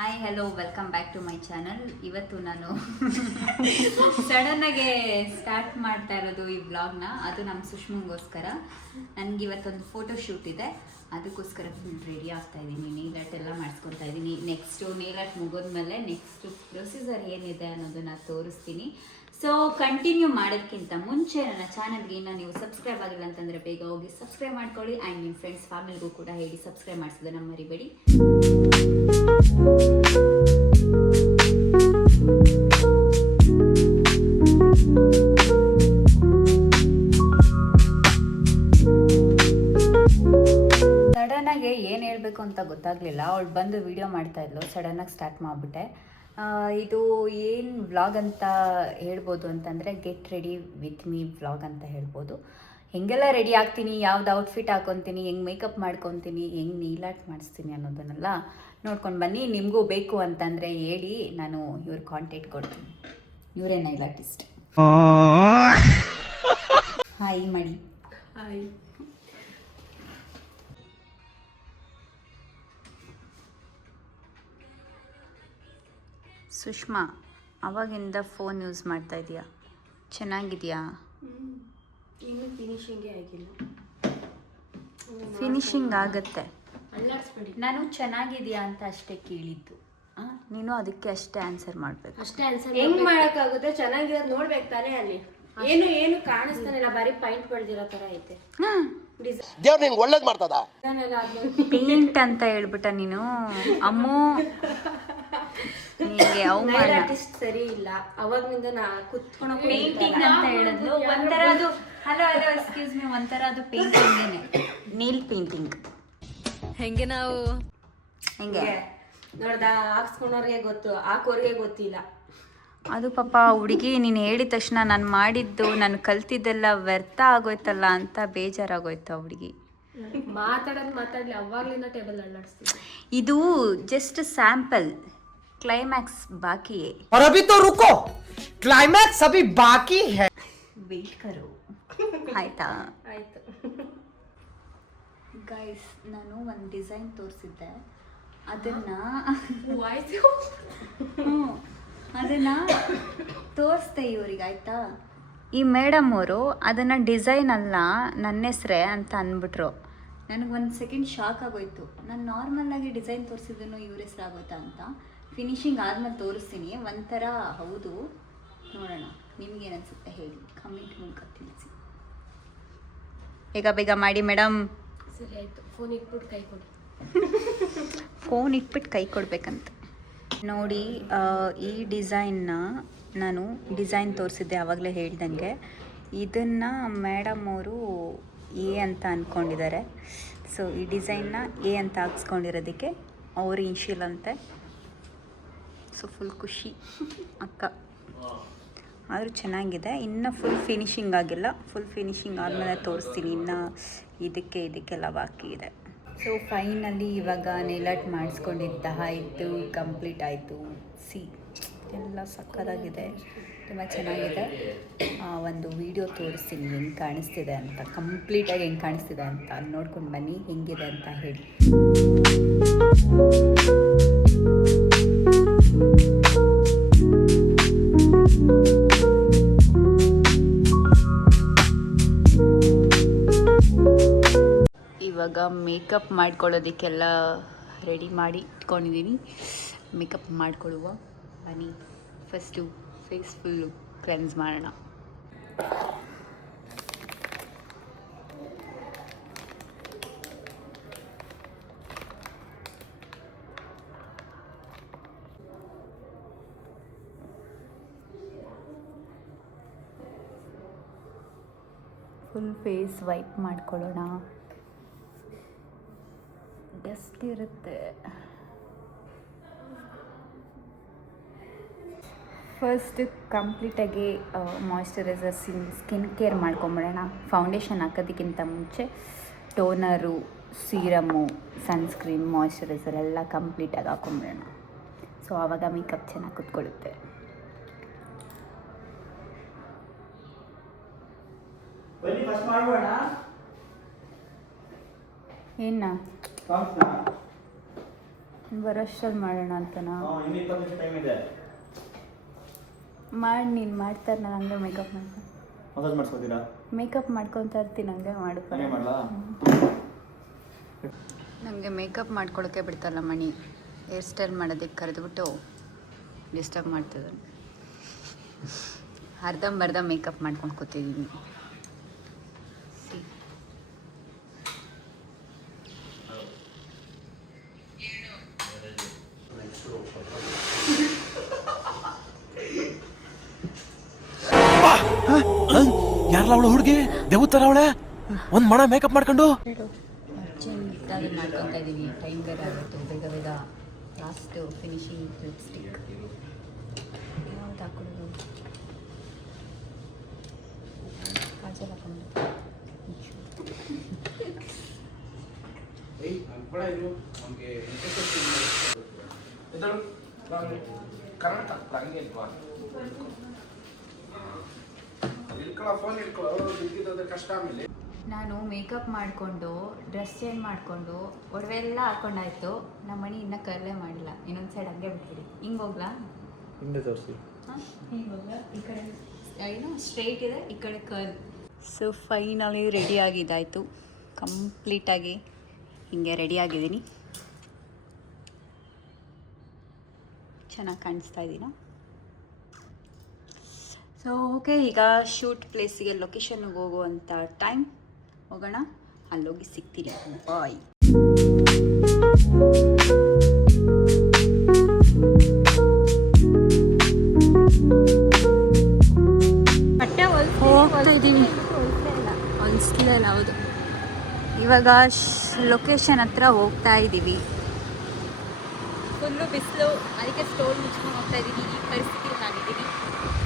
Hi hello welcome back to my channel. ಇವತ್ತು ನಾನು ಸಡನ್ನಾಗೆ start ಮಾಡ್ತಾ ಇರೋದು ಈ ವ್ಲಾಗ್ನ. ಅದು ನಮ್ಮ ಸುಷ್ಮಂಗೋಸ್ಕರ. ನನಗೆ ಇವತ್ತೊಂದು ಫೋಟೋ ಶೂಟ್ ಇದೆ, ಅದಕ್ಕೋಸ್ಕರ ಫುಲ್ ರೆಡಿ ಆಗ್ತಾ ಇದ್ದೀನಿ. ನೇಲ್ ಆರ್ಟ್ ಎಲ್ಲ ಮಾಡಿಸ್ಕೊತಾ ಇದ್ದೀನಿ. ನೆಕ್ಸ್ಟು ನೇಲ್ ಆರ್ಟ್ ಮುಗಿದ್ಮೇಲೆ ನೆಕ್ಸ್ಟು ಪ್ರೊಸೀಜರ್ ಏನಿದೆ ಅನ್ನೋದನ್ನು ತೋರಿಸ್ತೀನಿ. ಸೊ ಕಂಟಿನ್ಯೂ ಮಾಡೋದಕ್ಕಿಂತ ಮುಂಚೆ ನನ್ನ ಚಾನಲ್ಗೆ ಇನ್ನೂ ನೀವು ಸಬ್ಸ್ಕ್ರೈಬ್ ಆಗಿಲ್ಲ ಅಂತಂದರೆ ಬೇಗ ಹೋಗಿ ಸಬ್ಸ್ಕ್ರೈಬ್ ಮಾಡ್ಕೊಳ್ಳಿ. ಆ್ಯಂಡ್ ನಿಮ್ಮ ಫ್ರೆಂಡ್ಸ್ ಫ್ಯಾಮಿಲಿಗೂ ಕೂಡ ಹೇಳಿ ಸಬ್ಸ್ಕ್ರೈಬ್ ಮಾಡಿಸೋದನ್ನು ಮರಿಬೇಡಿ. ಸಡನ್ನಾಗಿ ಏನು ಹೇಳಬೇಕು ಅಂತ ಗೊತ್ತಾಗಲಿಲ್ಲ. ಅವಳು ಬಂದು ವಿಡಿಯೋ ಮಾಡ್ತಾ ಇದ್ಲು, ಸಡನ್ನಾಗಿ ಸ್ಟಾರ್ಟ್ ಮಾಡಿಬಿಟ್ಟೆ. ಇದು ಏನು ವ್ಲಾಗ್ ಅಂತ ಹೇಳ್ಬೋದು ಅಂತಂದರೆ get ready with me vlog ಅಂತ ಹೇಳ್ಬೋದು. ಹೆಂಗೆಲ್ಲ ರೆಡಿ ಆಗ್ತೀನಿ, ಯಾವ್ದು ಔಟ್ಫಿಟ್ ಹಾಕೊತೀನಿ, ಹೆಂಗೆ ಮೇಕಪ್ ಮಾಡ್ಕೊತೀನಿ, ಹೆಂಗೆ ನೀಲ್ ಆರ್ಟ್ ಮಾಡಿಸ್ತೀನಿ ಅನ್ನೋದನ್ನೆಲ್ಲ ನೋಡ್ಕೊಂಡು ಬನ್ನಿ. ನಿಮಗೂ ಬೇಕು ಅಂತಂದರೆ ಹೇಳಿ, ನಾನು ಇವ್ರ ಕಾಂಟ್ಯಾಕ್ಟ್ ಕೊಡ್ತೀನಿ. ಇವರೇ ನೈಲ್ ಆರ್ಟಿಸ್ಟ್. ಹಾಯ್ ಮಾಡಿ. ಹಾಯ್. ಸುಷ್ಮಾ, ಅವಾಗಿಂದ ಫೋನ್ ಯೂಸ್ ಮಾಡ್ತಾ ಇದೆಯಾ? ಚೆನ್ನಾಗಿದೆಯಾ? ಇನ್ನೂ ಫಿನಿಶಿಂಗೇ ಆಗಿಲ್ಲ. ಫಿನಿಶಿಂಗ್ ಆಗುತ್ತೆ. ಅಲ್ಲಾಡಿಸ್ಬೇಡಿ. ನಾನು ಚೆನ್ನಾಗಿದೆಯಾ ಅಂತ ಅಷ್ಟೇ ಕೇಳಿದ್ದು. ನೀನು ಅದಕ್ಕೆ ಅಷ್ಟೇ ಆನ್ಸರ್ ಮಾಡಬೇಕು. ಅಷ್ಟೇ ಆನ್ಸರ್. ಹೆಂಗ್ ಮಾಡಕ್ಕಾಗುತ್ತೆ? ಚೆನ್ನಾಗಿರೋದು ನೋಡ್ಬೇಕು ತಾನೇ. ಅಲ್ಲಿ ಏನು ಕಾಣಿಸ್ತಾನೆ ಇಲ್ಲ, ಬರೀ ಪೈಂಟ್ ಬೆಳೆದಿರೋ ತರ ಐತೆ. ದೇವ್ರು ನಿಂಗೆ ಒಳ್ಳೇದು ಮಾಡ್ತದ. ಪೇಂಟ್ ಅಂತ ಹೇಳ್ಬಿಟ್ಟ ನೀನು. ಅಮ್ಮೋ, ನಿಮಗೆ ಆರ್ಟಿಸ್ಟ್ ಸರಿ ಇಲ್ಲ. ಅವಾಗಿಂದ ನಾ ಕುತ್ಕೊಂಡು ಪೇಂಟಿಂಗ್ ಅಂತ ಹೇಳಿದ್ಲು. ಒಂಥರ ಅದು ಹಲೋ ಹಲೋ ಎಕ್ಸ್ಕ್ಯೂಸ್ ಮೀ, ಒಂಥರ ಅದು ಪೇಂಟಿಂಗೇನೆ, ನೀಲ್ ಪೇಂಟಿಂಗ್. ಹೆಂಗೆ ನಾವು ಹೆಂಗೆ ನೋಡ್ದ, ಹಾಕ್ಸ್ಕೊಂಡವ್ರಿಗೆ ಗೊತ್ತು, ಹಾಕೋರ್ಗೆ ಗೊತ್ತಿಲ್ಲ. ಅದು ಪಾಪ ಹುಡುಗಿ, ನೀನು ಹೇಳಿದ ತಕ್ಷಣ ನಾನು ಮಾಡಿದ್ದು, ನಾನು ಕಲ್ತಿದ್ದೆಲ್ಲ ವ್ಯರ್ಥ ಆಗೋಯ್ತಲ್ಲ ಅಂತ ಬೇಜಾರಾಗೋಯ್ತು ಹುಡುಗಿ. ಮಾತಾಡ್ಲಿ, ಅವಾಗ್ಲಿಂದ ಟೇಬಲ್ ಅಲ್ಲಾಡಿಸ್ತೀವಿ. ಇದು ಜಸ್ಟ್ ಸ್ಯಾಂಪಲ್, ಕ್ಲೈಮ್ಯಾಕ್ಸ್ ಬಾಕಿ ಹೈ. और अभी तो रुको, क्लाइमैक्स अभी बाकी है. ವೇಟ್ ಕರೋ. ಆಯ್ತಾ? ಆಯ್ತು. ಗೈಸ್, ನಾನು ಒಂದು ಡಿಸೈನ್ ತೋರಿಸಿದ್ದೆ, ಅದನ್ನ ಅದನ್ನು ತೋರಿಸ್ದೆ ಇವ್ರಿಗೆ. ಆಯಿತಾ? ಈ ಮೇಡಮ್ ಅವರು ಅದನ್ನು ಡಿಸೈನ್ ಅಲ್ಲ, ನನ್ನ ಹೆಸ್ರೇ ಅಂತ ಅಂದ್ಬಿಟ್ರು. ನನಗೊಂದು ಸೆಕೆಂಡ್ ಶಾಕ್ ಆಗೋಯ್ತು. ನಾನು ನಾರ್ಮಲ್ಲಾಗಿ ಡಿಸೈನ್ ತೋರಿಸಿದ್ದನ್ನು ಇವ್ರ ಹೆಸ್ರು ಆಗೋಯ್ತಾ ಅಂತ. ಫಿನಿಶಿಂಗ್ ಆದ್ಮೇಲೆ ತೋರಿಸ್ತೀನಿ. ಒಂಥರ ಹೌದು, ನೋಡೋಣ ನಿಮಗೇನು ಅನಿಸುತ್ತೆ ಹೇಳಿ, ಕಮೆಂಟ್ ಮೂಲಕ ತಿಳಿಸಿ. ಬೇಗ ಮಾಡಿ ಮೇಡಮ್. ಸರಿ ಆಯ್ತು. ಫೋನ್ ಇಟ್ಬಿಟ್ಟು ಕೈ ಕೊಡಿ. ಫೋನ್ ಇಟ್ಬಿಟ್ಟು ಕೈ ಕೊಡ್ಬೇಕಂತ ನೋಡಿ. ಈ ಡಿಸೈನ್ನ ನಾನು ಡಿಸೈನ್ ತೋರಿಸಿದ್ದೆ ಆವಾಗಲೇ ಹೇಳ್ದಂಗೆ. ಇದನ್ನು ಮೇಡಮ್ ಅವರು ಎ ಅಂತ ಅಂದ್ಕೊಂಡಿದ್ದಾರೆ. ಸೊ ಈ ಡಿಸೈನ್ನ ಎ ಅಂತ ಹಾಕ್ಸ್ಕೊಂಡಿರೋದಕ್ಕೆ ಅವ್ರ ಇನ್ಶಿಯಲ್ ಅಂತೆ. ಸೊ ಫುಲ್ ಖುಷಿ ಅಕ್ಕ. ಆದರೂ ಚೆನ್ನಾಗಿದೆ. ಇನ್ನು ಫುಲ್ ಫಿನಿಶಿಂಗ್ ಆಗಿಲ್ಲ. ಫುಲ್ ಫಿನಿಶಿಂಗ್ ಆದಮೇಲೆ ತೋರಿಸ್ತೀನಿ. ಇನ್ನು ಇದಕ್ಕೆಲ್ಲ ಬಾಕಿ ಇದೆ. ಸೊ ಫೈನಲಿ ಇವಾಗ ನೇಲ್ ಆರ್ಟ್ ಮಾಡಿಸ್ಕೊಂಡಿದ್ದ ಆಯಿತು, ಕಂಪ್ಲೀಟ್ ಆಯಿತು. ಸಿ, ಎಲ್ಲ ಸಕ್ಕತ್ತಾಗಿದೆ, ತುಂಬ ಚೆನ್ನಾಗಿದೆ. ಒಂದು ವಿಡಿಯೋ ತೋರಿಸ್ತೀನಿ ಹೆಂಗೆ ಕಾಣಿಸ್ತಿದೆ ಅಂತ, ಕಂಪ್ಲೀಟಾಗಿ ಹೆಂಗೆ ಕಾಣಿಸ್ತಿದೆ ಅಂತ ನೋಡ್ಕೊಂಡು ಬನ್ನಿ, ಹೆಂಗಿದೆ ಅಂತ ಹೇಳಿ. ಇವಾಗ ಮೇಕಪ್ ಮಾಡ್ಕೊಳ್ಳೋದಕ್ಕೆಲ್ಲ ರೆಡಿ ಮಾಡಿ ಇಟ್ಕೊಂಡಿದ್ದೀನಿ. ಮೇಕಪ್ ಮಾಡ್ಕೊಳ್ಳುವ ಬನ್ನಿ. ಫಸ್ಟು ಫೇಸ್ ಫುಲ್ಲು ಕ್ಲೆನ್ಸ್ ಮಾಡೋಣ. ಫುಲ್ ಫೇಸ್ ವೈಪ್ ಮಾಡ್ಕೊಳ್ಳೋಣ. ಡಸ್ಟ್ ಇರುತ್ತೆ. ಫಸ್ಟ್ ಕಂಪ್ಲೀಟಾಗಿ ಮಾಯ್ಶ್ಚರೈಸರ್ ಸ್ಕಿನ್ ಕೇರ್ ಮಾಡ್ಕೊಂಬಿಡೋಣ. ಫೌಂಡೇಶನ್ ಹಾಕೋದಕ್ಕಿಂತ ಮುಂಚೆ ಟೋನರು, ಸೀರಮ್ಮು, ಸನ್ಸ್ಕ್ರೀನ್, ಮಾಯ್ಶ್ಚರೈಸರ್ ಎಲ್ಲ ಕಂಪ್ಲೀಟಾಗಿ ಹಾಕೊಂಬಿಡೋಣ. ಸೊ ಆವಾಗ ಮೇಕಪ್ ಚೆನ್ನಾಗಿ ಕೂತ್ಕೊಳ್ಳುತ್ತೆ. ಏನ ಬರೋಷ್ಟರಲ್ಲಿ ಮಾಡೋಣ ಅಂತನಾ? ಇನ್ನು 20 ನಿಮಿಷ ಟೈಮ್ ಇದೆ. ಮಾಡಿ ನೀನು ಮಾಡ್ತಾ ನಾನು ಹಂಗೆ ಮೇಕಪ್ ಮಾಡ್ತೀನಿ. ಮಸಾಜ್ ಮಾಡಿಸ್ಕೊತೀರಾ? ಮೇಕಪ್ ಮಾಡ್ಕೊತಾ ಇರ್ತೀನಿ, ಹಂಗೆ ನಾನೇ ಮಾಡಲಾ? ನನಗೆ ಮೇಕಪ್ ಮಾಡ್ಕೊಳ್ಳೋಕ್ಕೆ ಬಿಡ್ತಾರಲ್ಲ ಮಣಿ. ಹೇರ್ ಸ್ಟೈಲ್ ಮಾಡೋದಕ್ಕೆ ಕರೆದುಬಿಟ್ಟು ಡಿಸ್ಟರ್ಬ್ ಮಾಡ್ತಿದ್ದಾನೆ. ಅರ್ಧಂಬರ್ಧ ಮೇಕಪ್ ಮಾಡ್ಕೊಂಡು ಕೂತಿದ್ದೀನಿ. ಯಾರಲ್ಲ ಅವಳು ಹುಡುಗಿ ದೇವತರ ಅವಳೆ ಒಂದ್ ಮಣ ಮೇಕಪ್ ಮಾಡ್ಕೊಂಡು ಅರ್ಜೆಂಟಾಗಿ ಮಾಡ್ಕೊತಾ ಇದ್ದೀವಿ. ಟೈಮ್ ಬೇರೆ ಆಗುತ್ತೆ. ಬೇಗ ಬೇಗ ಲಾಸ್ಟು ಫಿನಿಶಿಂಗ್ ಲಿಪ್ಸ್ಟಿಕ್ ಯಾವ್ದು ಹಾಕೊಳ್ಳೋದು? ಕಾಜಲ್ ಹಾಕೊಂಡು ನಾನು ಮೇಕಪ್ ಮಾಡಿಕೊಂಡು ಡ್ರೆಸ್ ಚೇಂಜ್ ಮಾಡಿಕೊಂಡು ಒಡವೆ ಎಲ್ಲ ಹಾಕೊಂಡಾಯ್ತು. ನಮ್ಮ ಮಣಿ ಇನ್ನೂ ಕರ್ಲೇ ಮಾಡಿಲ್ಲ. ಇನ್ನೊಂದು ಸೈಡ್ ಹಂಗೆ ಬಿಟ್ಬಿಡಿ. ಹಿಂಗೆ ಹೋಗ್ಲಾ? ಹಿಂದೆ ತೋರಿಸಿ. ಹಾಂ, ಹಿಂಗೆ ಹೋಗ್ಲಾ? ಈ ಕಡೆ ಏನು ಸ್ಟ್ರೈಟ್ ಇದೆ, ಈ ಕಡೆ ಕರ್ಲ್. ಸೊ ಫೈನಲಿ ರೆಡಿ ಆಗಿದ್ದಾಯಿತು ಕಂಪ್ಲೀಟಾಗಿ. ಹಿಂಗೆ ರೆಡಿ ಆಗಿದ್ದೀನಿ. ಚೆನ್ನಾಗಿ ಕಾಣಿಸ್ತಾ ಇದ್ದೀನಾ? ಸೊ ಓಕೆ, ಈಗ ಶೂಟ್ ಪ್ಲೇಸಿಗೆ ಲೊಕೇಶನ್ಗೆ ಹೋಗುವಂಥ ಟೈಮ್. ಹೋಗೋಣ, ಅಲ್ಲೋಗಿ ಸಿಗ್ತೀನಿ. ಬಾಯ್. ಹೋಗ್ತಾ ಇದ್ದೀವಿ. ಹೊಲಿಸ್ಲಿಲ್ಲ, ಹೌದು. ಇವಾಗ ಲೊಕೇಶನ್ ಹತ್ರ ಹೋಗ್ತಾ ಇದ್ದೀವಿ. ಫುಲ್ಲು ಬಿಸಿಲು, ಅದಕ್ಕೆ ಸ್ಟೋರ್ ಮುಚ್ಕೊಂಡು ಹೋಗ್ತಾ ಇದ್ದೀನಿ. ಈ ಪರಿಸ್ಥಿತಿ ನಾನಿದ್ದೀನಿ.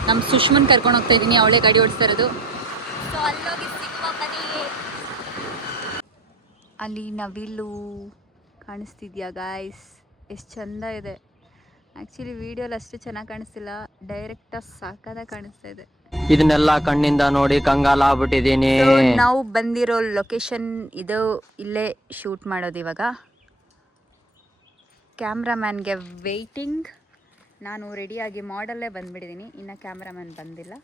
ನಮ್ಮ ಸುಷ್ಮನ್ ಕರ್ಕೊಂಡು ಹೋಗ್ತಾ ಇದ್ದೀನಿ, ಅವಳೇ ಗಾಡಿ ಓಡಿಸ್ತಾ ಇರೋದು. ಸೊ ಅಲ್ಲೋಗಿ ಸಿಗುವ ಬನ್ನಿ. ಅಲ್ಲಿ ನವಿಲು ಕಾಣಿಸ್ತಿದ್ಯಾ ಗಾಯ್ಸ್? ಎಷ್ಟು ಚಂದ ಇದೆ. ಆ್ಯಕ್ಚುಲಿ ವೀಡಿಯೋಲಿ ಅಷ್ಟು ಚೆನ್ನಾಗಿ ಕಾಣಿಸ್ತಿಲ್ಲ, ಡೈರೆಕ್ಟಾಗಿ ಸಾಕಾದಾಗ ಕಾಣಿಸ್ತಾ ಇದೆ. ಇದನ್ನೆಲ್ಲ ಕಣ್ಣಿಂದ ನೋಡಿ ಕಂಗಾಲಾಗ್ಬಿಟ್ಟಿದ್ದೀನಿ. ನಾವು ಬಂದಿರೋ ಲೊಕೇಶನ್ ಇದು. ಇಲ್ಲೇ ಶೂಟ್ ಮಾಡೋದು ಇವಾಗ. ಕ್ಯಾಮ್ರಾಮ್ಯಾನ್ಗೆ ವೆಯ್ಟಿಂಗ್. ನಾನು ರೆಡಿಯಾಗಿ ಮಾಡಲ್ಲೇ ಬಂದುಬಿಟ್ಟಿದ್ದೀನಿ. ಇನ್ನು ಕ್ಯಾಮ್ರಾಮ್ಯಾನ್ ಬಂದಿಲ್ಲ,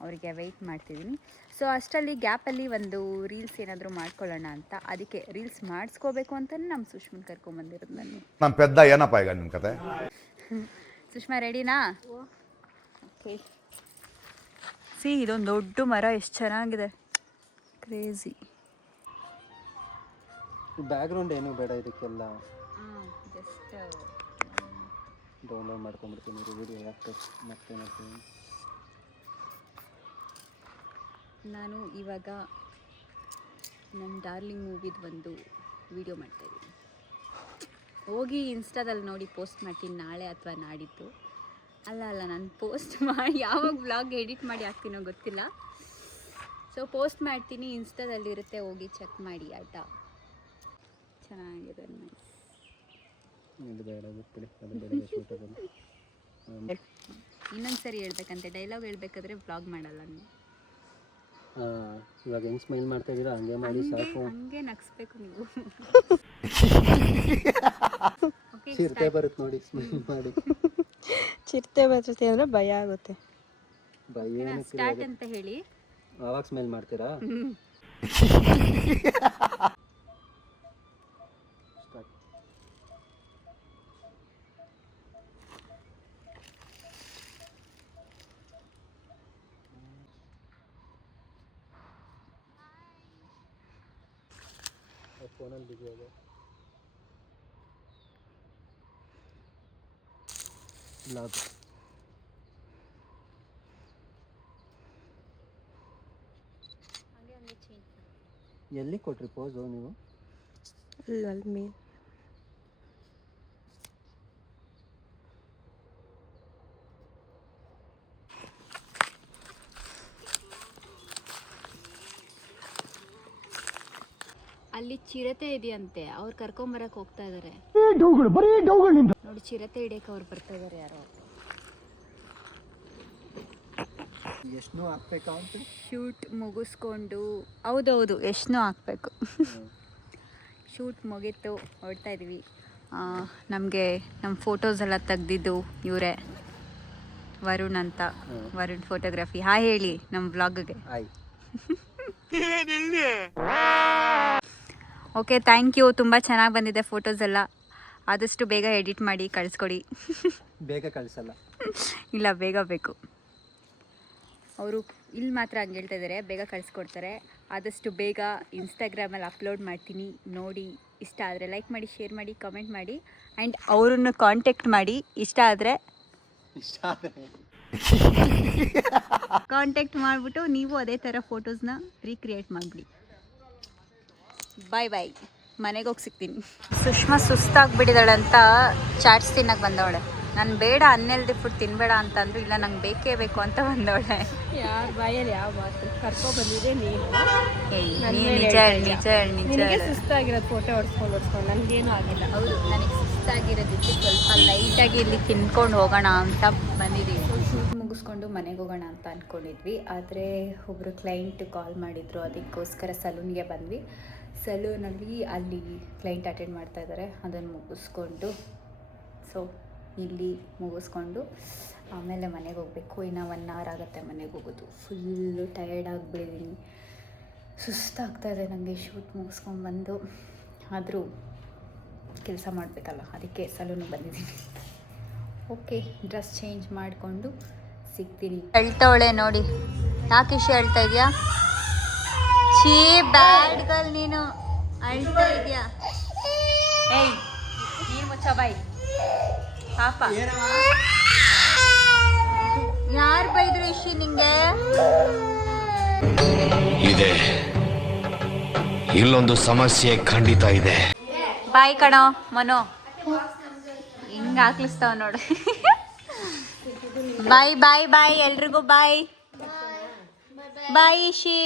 ಅವರಿಗೆ ವೆಯ್ಟ್ ಮಾಡ್ತಿದ್ದೀನಿ. ಸೊ ಅಷ್ಟರಲ್ಲಿ ಗ್ಯಾಪಲ್ಲಿ ಒಂದು ರೀಲ್ಸ್ ಏನಾದರೂ ಮಾಡ್ಕೊಳ್ಳೋಣ ಅಂತ. ಅದಕ್ಕೆ ರೀಲ್ಸ್ ಮಾಡಿಸ್ಕೋಬೇಕು ಅಂತಲೇ ನಮ್ಮ ಸುಷ್ಮನ್ ಕರ್ಕೊಂಬಂದಿರೋದು ನಾನು. ನಮ್ಮ ಪೆದ್ದ ಏನಪ್ಪ ಈಗ ನಿಮ್ಮ ಕತೆ? ಸುಷ್ಮಾ ರೆಡಿನಾ? ಓಕೆ. ಸಿ, ಇದೊಂದು ದೊಡ್ಡ ಮರ, ಎಷ್ಟು ಚೆನ್ನಾಗಿದೆ. ಕ್ರೇಜಿ. ಬ್ಯಾಕ್ಗ್ರೌಂಡ್ ಏನು ಬೇಡ ಇದಕ್ಕೆಲ್ಲ. ಜಸ್ಟ್ ಡೌನ್ಲೋಡ್ ಮಾಡ್ಕೊಂಡ್ಬಿಡ್ತೀನಿ ವಿಡಿಯೋ. ಯಾಕೆ ಮತ್ತೆ ಮಾಡ್ತೀನಿ. ನಾನು ಇವಾಗ ನನ್ನ ಡಾರ್ಲಿಂಗ್ ಮೂವಿದು ಒಂದು ವಿಡಿಯೋ ಮಾಡ್ತಾಯಿದ್ದೀನಿ. ಹೋಗಿ ಇನ್ಸ್ಟಾದಲ್ಲಿ ನೋಡಿ ಪೋಸ್ಟ್ ಮಾಡ್ತೀನಿ ನಾಳೆ ಅಥವಾ ನಾಡಿದ್ದು. ಅಲ್ಲ ನಾನು ಪೋಸ್ಟ್ ಮಾಡಿ ಯಾವಾಗ ವ್ಲಾಗ್ ಎಡಿಟ್ ಮಾಡಿ ಹಾಕ್ತೀನೋ ಗೊತ್ತಿಲ್ಲ. ಸೊ ಪೋಸ್ಟ್ ಮಾಡ್ತೀನಿ, ಇನ್ಸ್ಟಾದಲ್ಲಿರುತ್ತೆ, ಹೋಗಿ ಚೆಕ್ ಮಾಡಿ ಆಯಿತಾ? ಚೆನ್ನಾಗಿದೆ. ಇನ್ನೊಂದು ಸರಿ ಹೇಳ್ಬೇಕಂತೆ, ಡೈಲಾಗ್ ಹೇಳ್ಬೇಕಾದ್ರೆ ವ್ಲಾಗ್ ಮಾಡಲ್ಲ ನೀವು. ಇವಾಗ ಹೆಂಗೆ ಸ್ಮೈಲ್ ಮಾಡ್ತಾ ಇದ್ದೀರಾ ಹಂಗೆ ಮಾಡಿ ಸಾಕು. ಹಂಗೆ ನಗಿಸ್ಬೇಕು ನೀವು. ಚಿರತೆ ಬರುತ್ತೆ ನೋಡಿ, ಸ್ಮೈಲ್ ಮಾಡಿ. ಚಿರತೆ ಬರ್ತೈತೆ ಅಂದರೆ ಭಯ ಆಗುತ್ತೆ. ಭಯ ಸ್ಟಾರ್ಟ್ ಅಂತ ಹೇಳಿ ಆವಾಗ ಸ್ಮೈಲ್ ಮಾಡ್ತೀರಾ? ಫೋನಲ್ಲಿ ಬಿಸಿ ಆಗ ಲಾಗ್. ಎಲ್ಲಿ ಕೊಟ್ರಿ ಪೋಸು ನೀವು? ಅಲ್ಲಿ ಮೇಲೆ ಅಲ್ಲಿ ಚಿರತೆ ಇದೆಯಂತೆ, ಅವ್ರು ಕರ್ಕೊಂಬರಕ್ಕೆ ಹೋಗ್ತಾ ಇದ್ದಾರೆ ನೋಡಿ. ಚಿರತೆ ಹಿಡಿಯಕ್ಕೆ ಅವ್ರು ಬರ್ತಾ ಇದ್ದಾರೆ ಯಾರೋ. ಎಷ್ಟು ಹಾಕ್ಬೇಕಾ ಅಂತ ಶೂಟ್ ಮುಗಿಸ್ಕೊಂಡು, ಹೌದೌದು ಎಷ್ಟೋ ಹಾಕ್ಬೇಕು. ಶೂಟ್ ಮುಗೀತು, ಹೊರಡ್ತಾ ಇದ್ವಿ. ನಮಗೆ ನಮ್ಮ ಫೋಟೋಸ್ ಎಲ್ಲ ತೆಗ್ದಿದ್ದು ಇವರೇ, ವರುಣ್ ಅಂತ. ವರುಣ್ ಫೋಟೋಗ್ರಫಿ. ಹಾಯ್ ಹೇಳಿ ನಮ್ಮ ವ್ಲಾಗ್ಗೆ. ಆಯ್. Okay, thank you. ತುಂಬ ಚೆನ್ನಾಗಿ ಬಂದಿದೆ ಫೋಟೋಸ್ ಎಲ್ಲ. ಆದಷ್ಟು ಬೇಗ ಎಡಿಟ್ ಮಾಡಿ ಕಳಿಸ್ಕೊಡಿ. ಬೇಗ ಕಳಿಸಲ್ಲ. ಇಲ್ಲ, ಬೇಗ ಬೇಕು. ಅವರು ಇಲ್ಲಿ ಮಾತ್ರ ಹಂಗೆ ಹೇಳ್ತಾ ಇದ್ದಾರೆ, ಬೇಗ ಕಳಿಸ್ಕೊಡ್ತಾರೆ. ಆದಷ್ಟು ಬೇಗ ಇನ್ಸ್ಟಾಗ್ರಾಮಲ್ಲಿ ಅಪ್ಲೋಡ್ ಮಾಡ್ತೀನಿ, ನೋಡಿ. ಇಷ್ಟ ಆದರೆ ಲೈಕ್ ಮಾಡಿ, ಶೇರ್ ಮಾಡಿ, ಕಮೆಂಟ್ ಮಾಡಿ. ಆ್ಯಂಡ್ ಅವರನ್ನು ಕಾಂಟ್ಯಾಕ್ಟ್ ಮಾಡಿ. ಇಷ್ಟ ಆದರೆ ಕಾಂಟ್ಯಾಕ್ಟ್ ಮಾಡಿಬಿಟ್ಟು ನೀವು ಅದೇ ಥರ ಫೋಟೋಸ್ನ ರೀಕ್ರಿಯೇಟ್ ಮಾಡಿಬಿಡಿ. ಬಾಯ್ ಬಾಯ್. ಮನೆಗೆ ಹೋಗಿ ಸಿಗ್ತೀನಿ. ಸುಷ್ಮಾ ಸುಸ್ತಾಗ್ಬಿಟ್ಟಿದ್ದಾಳಂತ ಚಾಟ್ಸ್ ತಿನ್ನಕ್ಕೆ ಬಂದವಳೆ. ನಾನು ಬೇಡ ಅನ್ಹೆಲ್ದಿ ಫುಡ್ ತಿನ್ನಬೇಡ ಅಂತ ಅಂದ್ರು, ಇಲ್ಲ ನಂಗೆ ಬೇಕೇ ಬೇಕು ಅಂತ ಬಂದವಳೆ. ಯಾರ ಬಾಯಲ್ಲಿ ಯಾವ ಮಾತು ಕರ್ಕೊ ಬಂದಿದೆ ನೀನು. ನಿಜ ಸುಸ್ತಾಗಿರೋದು ಫೋಟೋ ಹೊಡ್ಸ್ಕೊಂಡು ನನಗೇನು ಆಗಿಲ್ಲ. ಹೌದು, ನನಗೆ ಸುಸ್ತಾಗಿರೋದಕ್ಕೆ ಸ್ವಲ್ಪ ಲೈಟಾಗಿ ಇಲ್ಲಿ ತಿನ್ಕೊಂಡು ಹೋಗೋಣ ಅಂತ ಬಂದಿದ್ದೀವಿ. ಶೂಟ್ ಮುಗಿಸ್ಕೊಂಡು ಮನೆಗೆ ಹೋಗೋಣ ಅಂತ ಅಂದ್ಕೊಂಡಿದ್ವಿ. ಆದರೆ ಒಬ್ಬರು ಕ್ಲೈಂಟ್ ಕಾಲ್ ಮಾಡಿದರು, ಅದಕ್ಕೋಸ್ಕರ ಸಲೂನ್ಗೆ ಬಂದ್ವಿ. ಸಲೂನಲ್ಲಿ ಅಲ್ಲಿ ಕ್ಲೈಂಟ್ ಅಟೆಂಡ್ ಮಾಡ್ತಾ ಇದ್ದಾರೆ. ಅದನ್ನು ಮುಗಿಸ್ಕೊಂಡು ಇಲ್ಲಿ ಮುಗಿಸ್ಕೊಂಡು ಆಮೇಲೆ ಮನೆಗೆ ಹೋಗಬೇಕು. ಇನ್ನು 1 hour ಆಗುತ್ತೆ ಮನೆಗೆ ಹೋಗೋದು. ಫುಲ್ಲು ಟಯರ್ಡ್ ಆಗಿಬಿಟ್ಟಿದ್ದೀನಿ, ಸುಸ್ತಾಗ್ತಾಯಿದೆ ನನಗೆ ಶೂಟ್ ಮುಗಿಸ್ಕೊಂಡು ಬಂದು. ಆದರೂ ಕೆಲಸ ಮಾಡಬೇಕಲ್ಲ, ಅದಕ್ಕೆ ಸಲೂನಿಗೆ ಬಂದಿದ್ದೀನಿ. ಓಕೆ, ಡ್ರೆಸ್ ಚೇಂಜ್ ಮಾಡಿಕೊಂಡು ಸಿಗ್ತೀನಿ. ಹೇಳ್ತಾವಳೆ ನೋಡಿ. ಯಾಕೆ ಇಷ್ಟ ಹೇಳ್ತಾ ಇದೆಯಾ? ಛೀ, ಬ್ಯಾಡ್ ಗರ್ಲ್ ನೀನು. ಅಳ್ತಾ ಇದೆಯಾ? ಏಯ್, ನೀನು ಮುಚ್ಚ ಬಾಯ್ ಪಾಪ. ಯಾರು ಬೈದ್ರು ಇಶಿ ನಿಂಗೆ? ಇದೆ, ಇಲ್ಲೊಂದು ಸಮಸ್ಯೆ ಖಂಡಿತ ಇದೆ. ಬಾಯ್ ಕಣೋ ಮನೋ, ಹಿಂಗೆ ಹಾಕ್ಲಿಸ್ತಾವ ನೋಡು. ಬಾಯ್ ಬಾಯ್ ಬಾಯ್, ಎಲ್ರಿಗೂ ಬಾಯ್ ಬಾಯ್. ಇಶಿ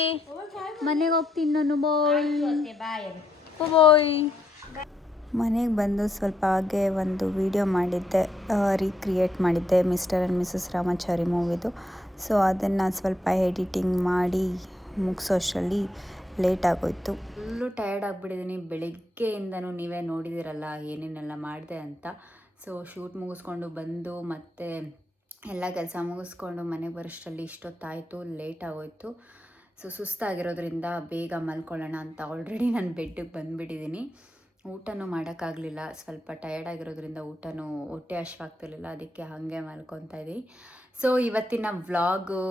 ಮನೆಗೆ ಹೋಗ್ತೀನಿ ನಾನು. ಬಾಯ್. ಮನೆಗೆ ಬಂದು ಸ್ವಲ್ಪ ಹಾಗೆ ಒಂದು ವಿಡಿಯೋ ಮಾಡಿದ್ದೆ, ರೀಕ್ರಿಯೇಟ್ ಮಾಡಿದ್ದೆ ಮಿಸ್ಟರ್ ಆ್ಯಂಡ್ ಮಿಸಸ್ ರಾಮಾಚಾರಿ ಮೂವಿದು. ಸೊ ಅದನ್ನು ಸ್ವಲ್ಪ ಎಡಿಟಿಂಗ್ ಮಾಡಿ ಮುಗಿಸೋಷ್ಟರಲ್ಲಿ ಲೇಟ್ ಆಗೋಯ್ತು. ಫುಲ್ಲು ಟಯರ್ಡ್ ಆಗಿಬಿಟ್ಟಿದ್ದೀನಿ. ಬೆಳಗ್ಗೆಯಿಂದನೂ ನೀವೇ ನೋಡಿದಿರಲ್ಲ ಏನೇನೆಲ್ಲ ಮಾಡಿದೆ ಅಂತ. ಸೊ ಶೂಟ್ ಮುಗಿಸ್ಕೊಂಡು ಬಂದು ಮತ್ತೆ ಎಲ್ಲ ಕೆಲಸ ಮುಗಿಸ್ಕೊಂಡು ಮನೆಗೆ ಬರೋಷ್ಟರಲ್ಲಿ ಇಷ್ಟೊತ್ತಾಯಿತು, ಲೇಟ್ ಆಗೋಯ್ತು. ಸೊ ಸುಸ್ತಾಗಿರೋದ್ರಿಂದ ಬೇಗ ಮಲ್ಕೊಳ್ಳೋಣ ಅಂತ ಆಲ್ರೆಡಿ ನಾನು ಬೆಡ್ಡಿಗೆ ಬಂದುಬಿಟ್ಟಿದ್ದೀನಿ. ಊಟನೂ ಮಾಡೋಕ್ಕಾಗಲಿಲ್ಲ, ಸ್ವಲ್ಪ ಟಯರ್ಡ್ ಆಗಿರೋದ್ರಿಂದ ಊಟನೂ ಹೊಟ್ಟೆ ಹಶ್ವಾಗ್ತಿರ್ಲಿಲ್ಲ, ಅದಕ್ಕೆ ಹಾಗೆ ಮಲ್ಕೊತಾ ಇದ್ದೀನಿ. ಸೊ ಇವತ್ತಿನ ವ್ಲಾಗು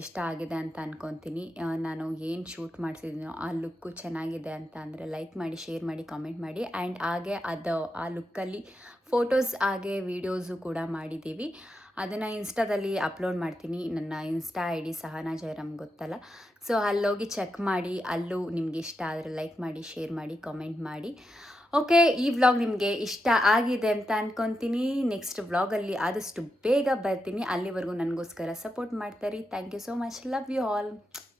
ಇಷ್ಟ ಆಗಿದೆ ಅಂತ ಅಂದ್ಕೊತೀನಿ. ನಾನು ಏನು ಶೂಟ್ ಮಾಡಿಸಿದ್ದೀನೋ ಆ ಲುಕ್ಕು ಚೆನ್ನಾಗಿದೆ ಅಂತ ಅಂದರೆ ಲೈಕ್ ಮಾಡಿ, ಶೇರ್ ಮಾಡಿ, ಕಾಮೆಂಟ್ ಮಾಡಿ. ಆ್ಯಂಡ್ ಹಾಗೆ ಆ ಲುಕ್ಕಲ್ಲಿ ಫೋಟೋಸ್ ಹಾಗೆ ವೀಡಿಯೋಸು ಕೂಡ ಮಾಡಿದ್ದೀವಿ. ಅದನ್ನು ಇನ್ಸ್ಟಾದಲ್ಲಿ ಅಪ್ಲೋಡ್ ಮಾಡ್ತೀನಿ. ನನ್ನ ಇನ್ಸ್ಟಾ ID ಸಹನಾ ಜಯರಾಮ್ ಗೊತ್ತಲ್ಲ. ಸೊ ಅಲ್ಲೋಗಿ ಚೆಕ್ ಮಾಡಿ. ಅಲ್ಲೂ ನಿಮ್ಗೆ ಇಷ್ಟ ಆದರೆ ಲೈಕ್ ಮಾಡಿ, ಶೇರ್ ಮಾಡಿ, ಕಾಮೆಂಟ್ ಮಾಡಿ. ಓಕೆ, ಈ ವ್ಲಾಗ್ ನಿಮಗೆ ಇಷ್ಟ ಆಗಿದೆ ಅಂತ ಅಂದ್ಕೊತೀನಿ. ನೆಕ್ಸ್ಟ್ ವ್ಲಾಗಲ್ಲಿ ಆದಷ್ಟು ಬೇಗ ಬರ್ತೀನಿ. ಅಲ್ಲಿವರೆಗೂ ನನಗೋಸ್ಕರ ಸಪೋರ್ಟ್ ಮಾಡ್ತಾರಿ. Thank you so much. Love you all.